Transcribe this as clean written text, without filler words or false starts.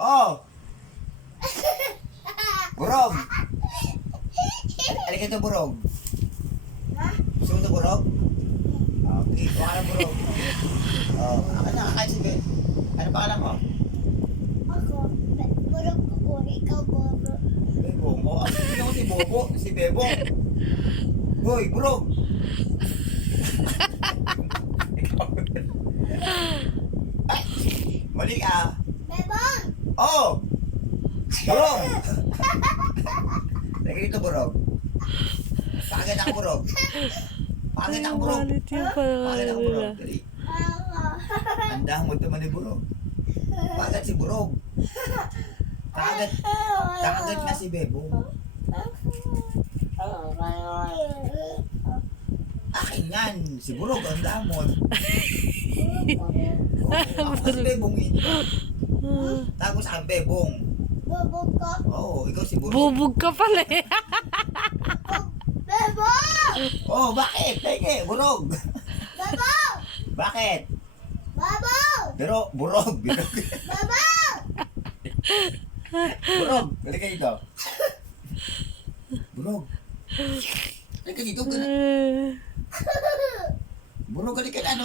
Oh! Burog! Halika ito, burog. Gusto mo ito, burog? Okay, kuha ka ng burog. Oh, akin na, kakain si Ben. Ano pangalan mo? Ako, burog ko, ikaw bobo. Bebong. Oh, hindi ako si Bobo, si Bebong. Hoy, burog! Ay, mali ka. Bebong! Oh! Burog! Lagi dito, burog. Pakagad ako, burog. Pakagad ako, burog. Malit yung Pakagad ako, burog. pangalan. Dali. Ako. Tandaan mo naman ni burog. Pakagad si burog. Pakagad. Pakagad na si Bebong. Akin yan. Si burog, ang damon. Ako si Bebong yun. Tago sa akin, Bebong. Bobo ko. Oo, ikaw si burog. Bubog ka pala eh. Bebong! Oh, bakit? Penge, burog. Bebong! Bakit? Bebong! Pero, burog. Burog. Bebong! Burog. Halika dito. Burog. Halika dito. Burog, halika na. Ano?